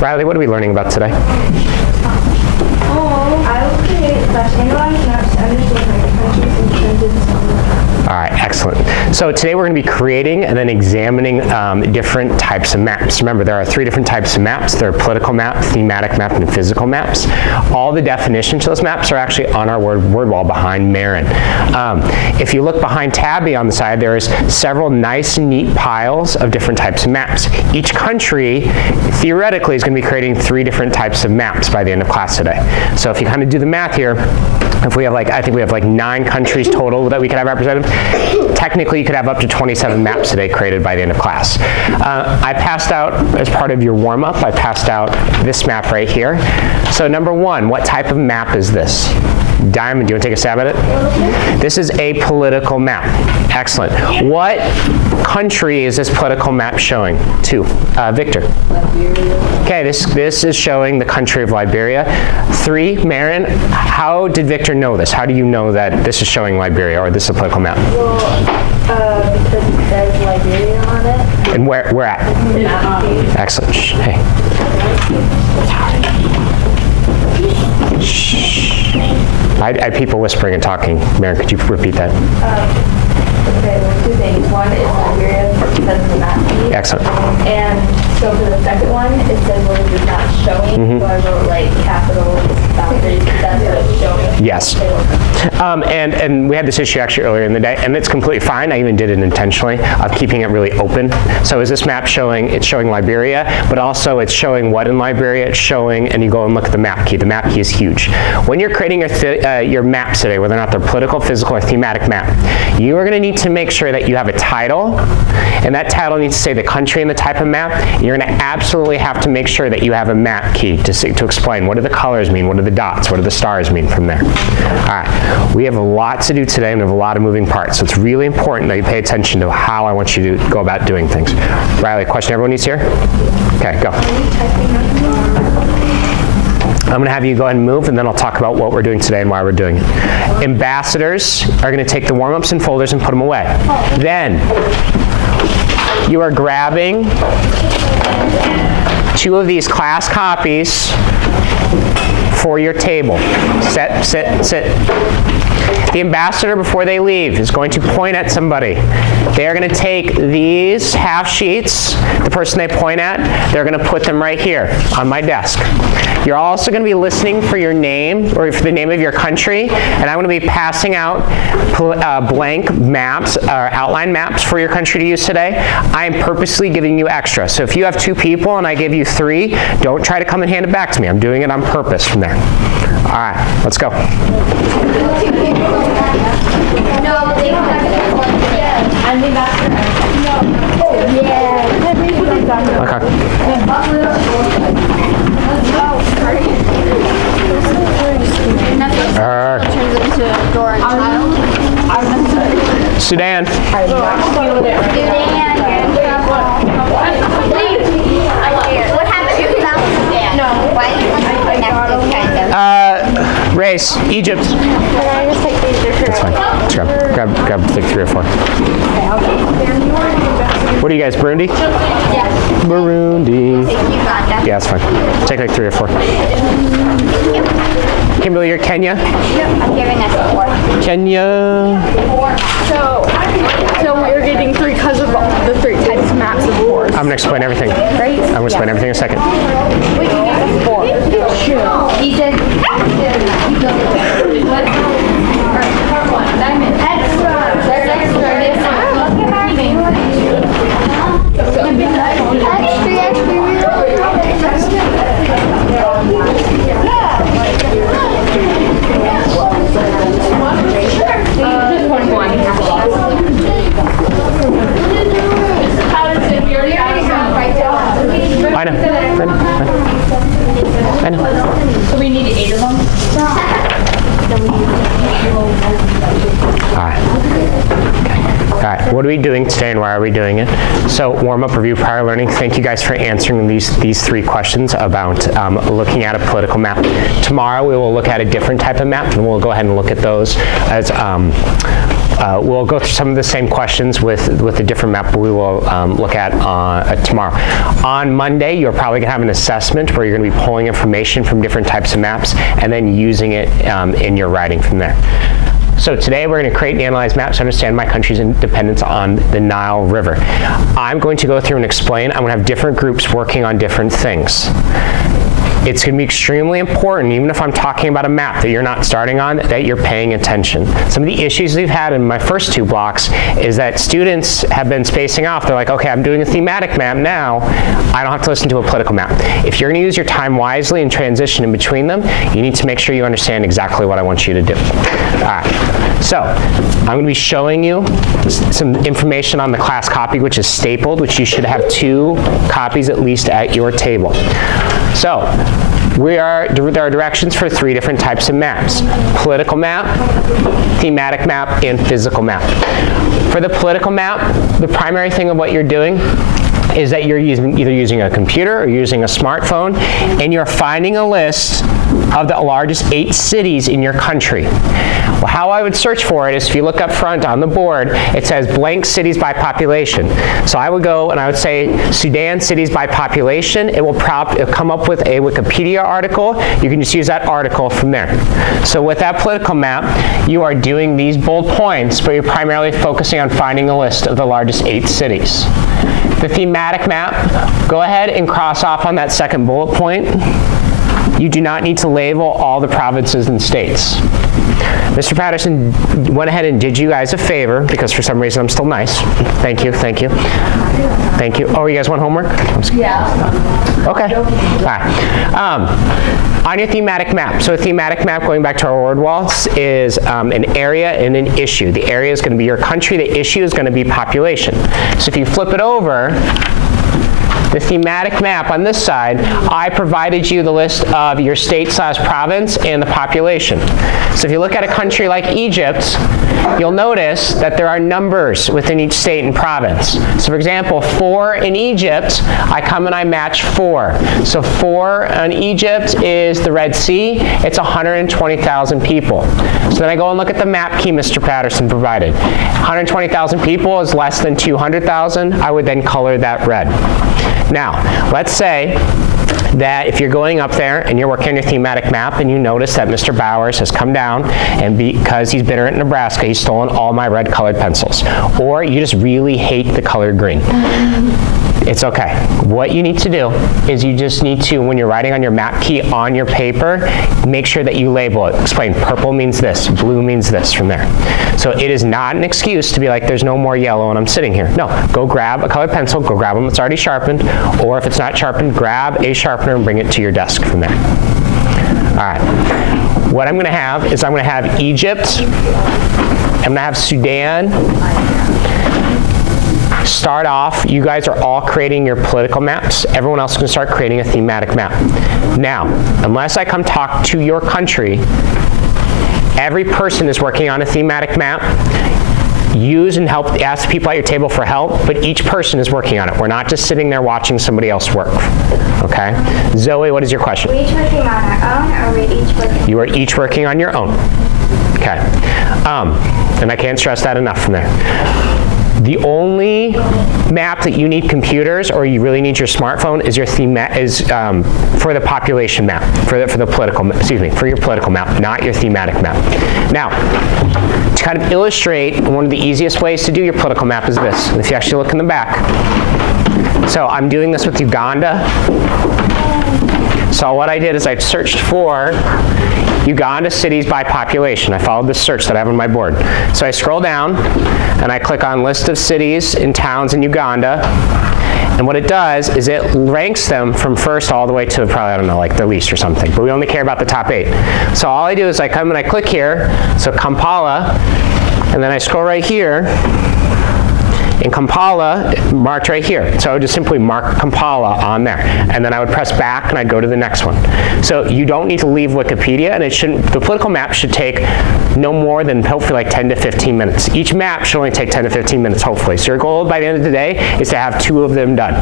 Riley, what are we learning about today? I will create/analyze maps to understand countries and trends in some. All right, excellent. So today we're going to be creating and then examining different types of maps. Remember, there are 3 different types of maps. There are political map, thematic map, and physical maps. All the definitions of those maps are actually on our word wall behind Marin. If you look behind Tabby on the side, there's several nice and neat piles of different types of maps. Each country, theoretically, is going to be creating 3 different types of maps by the end of class today. So if you kind of do the math here, if we have I think we have 9 countries total that we could have represented. Technically, you could have up to 27 maps today created by the end of class. I passed out, as part of your warm-up, I passed out this map right here. So number 1, what type of map is this? Diamond, do you want to take a stab at it? This is a political map. Excellent. What country is this political map showing? 2. Victor. Liberia. Okay, this is showing the country of Liberia. 3, Marin, how did Victor know this? How do you know that this is showing Liberia, or this is a political map? Well, because it says Liberia on it. And where at? Excellent. Shh, hey. Shh. I had people whispering and talking. Marin, could you repeat that? Okay, well, 2 things. One is Liberia because of the map key. Excellent. And so for the second one, it says what is not showing. So I wrote capitals, boundaries, that's what it's showing. Yes. And we had this issue actually earlier in the day, and it's completely fine. I even did it intentionally of keeping it really open. So is this map showing, it's showing Liberia, but also it's showing what in Liberia? It's showing, and you go and look at the map key. The map key is huge. When you're creating your maps today, whether or not they're political, physical, or thematic map, you are going to need to make sure that you have a title, and that title needs to say the country and the type of map. You're going to absolutely have to make sure that you have a map key to explain what do the colors mean, what do the dots, what do the stars mean from there. All right, we have a lot to do today, and we have a lot of moving parts, so it's really important that you pay attention to how I want you to go about doing things. Riley, question everyone needs here? Okay, go. I'm going to have you go ahead and move, and then I'll talk about what we're doing today and why we're doing it. Ambassadors are going to take the warm-ups in folders and put them away. Then, you are grabbing 2 of these class copies for your table. Sit. The ambassador, before they leave, is going to point at somebody. They are going to take these half sheets, the person they point at, they're going to put them right here on my desk. You're also going to be listening for your name, or for the name of your country, and I'm going to be passing out blank maps, or outline maps for your country to use today. I am purposely giving you extra. So if you have 2 people and I give you 3, don't try to come and hand it back to me. I'm doing it on purpose from there. All right, let's go. No, they I'm the ambassador. No. Yeah. Okay. Turns into Dora and Child. Sudan. What happened to Sudan? No. Why is it connected, kind of? Race. Egypt. Can I just take these different? That's fine. Let's grab like 3 or 4. What are you guys, Burundi? Yes. Burundi. Uganda. Yeah, that's fine. Take like 3 or 4. Kimberly, you're Kenya? Yep. I'm giving us 4. Kenya. So we're getting 3 because of the 3 types of maps, of course. I'm going to explain everything. Right? I'm going to explain everything in a second. We can get 4. He did. I know. So we need 8 of them? All right, what are we doing today and why are we doing it? So warm-up review prior learning, thank you guys for answering these 3 questions about looking at a political map. Tomorrow we will look at a different type of map, and we'll go ahead and look at those as we'll go through some of the same questions with a different map we will look at tomorrow. On Monday, you're probably going to have an assessment where you're going to be pulling information from different types of maps and then using it in your writing from there. So today we're going to create and analyze maps to understand my country's independence on the Nile River. I'm going to go through and explain. I'm going to have different groups working on different things. It's going to be extremely important, even if I'm talking about a map that you're not starting on, that you're paying attention. Some of the issues we've had in my first 2 blocks is that students have been spacing off. They're like, okay, I'm doing a thematic map now. I don't have to listen to a political map. If you're going to use your time wisely and transition in between them, you need to make sure you understand exactly what I want you to do. All right. So I'm going to be showing you some information on the class copy, which is stapled, which you should have 2 copies at least at your table. So there are directions for 3 different types of maps: political map, thematic map, and physical map. For the political map, the primary thing of what you're doing is that you're either using a computer or using a smartphone, and you're finding a list of the largest 8 cities in your country. Well, how I would search for it is if you look up front on the board, it says blank cities by population. So I would go and I would say Sudan cities by population. It'll come up with a Wikipedia article. You can just use that article from there. So with that political map, you are doing these bold points, but you're primarily focusing on finding a list of the largest 8 cities. The thematic map, go ahead and cross off on that second bullet point. You do not need to label all the provinces and states. Mr. Patterson went ahead and did you guys a favor, because for some reason I'm still nice. Thank you, thank you. Thank you. Oh, you guys want homework? Yeah. Okay. All right. On your thematic map, so a thematic map, going back to our word walls, is an area and an issue. The area is going to be your country. The issue is going to be population. So if you flip it over, the thematic map on this side, I provided you the list of your state/province and the population. So if you look at a country like Egypt, you'll notice that there are numbers within each state and province. So for example, 4 in Egypt, I come and I match 4. So 4 in Egypt is the Red Sea. It's 120,000 people. So then I go and look at the map key Mr. Patterson provided. 120,000 people is less than 200,000. I would then color that red. Now, let's say that if you're going up there and you're working on your thematic map and you notice that Mr. Bowers has come down and because he's bitter at Nebraska, he's stolen all my red colored pencils. Or you just really hate the color green. It's okay. What you need to do is you just need to, when you're writing on your map key on your paper, make sure that you label it. Explain purple means this, blue means this from there. So it is not an excuse to be like, there's no more yellow and I'm sitting here. No, go grab a colored pencil, go grab one that's already sharpened, or if it's not sharpened, grab a sharpener and bring it to your desk from there. All right. What I'm going to have is I'm going to have Egypt, I'm going to have Sudan. Start off, you guys are all creating your political maps. Everyone else is going to start creating a thematic map. Now, unless I come talk to your country, every person is working on a thematic map. Use and help, ask people at your table for help, but each person is working on it. We're not just sitting there watching somebody else work. Okay? Zoe, what is your question? Are we each working on our own, or are we each working? You are each working on your own. Okay. And I can't stress that enough from there. The only map that you need computers or you really need your smartphone is your for the population map, for the political, excuse me, for your political map, not your thematic map. Now, to kind of illustrate, one of the easiest ways to do your political map is this. If you actually look in the back. So I'm doing this with Uganda. So what I did is I searched for Uganda cities by population. I followed this search that I have on my board. So I scroll down and I click on list of cities and towns in Uganda. And what it does is it ranks them from first all the way to probably, I don't know, like the least or something. But we only care about the top 8. So all I do is I come and I click here, so Kampala, and then I scroll right here, In Kampala, marked right here. So I would just simply mark Kampala on there. And then I would press back and I'd go to the next one. So you don't need to leave Wikipedia, and the political map should take no more than hopefully like 10 to 15 minutes. Each map should only take 10 to 15 minutes, hopefully. So your goal by the end of the day is to have 2 of them done.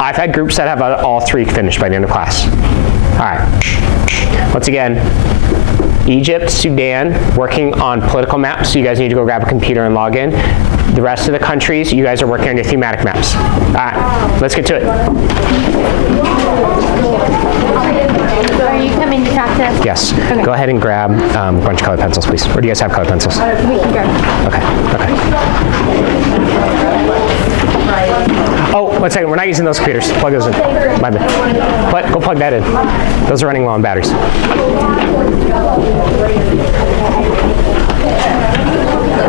I've had groups that have all 3 finished by the end of class. All right. Once again, Egypt, Sudan, working on political maps, so you guys need to go grab a computer and log in. The rest of the countries, you guys are working on your thematic maps. All right, let's get to it. Are you coming to talk to us? Yes. Okay. Go ahead and grab a bunch of colored pencils, please. Or do you guys have colored pencils? We can go. Okay. Oh, 1 second. We're not using those computers. Plug those in. My bad. Go plug that in. Those are running low on batteries.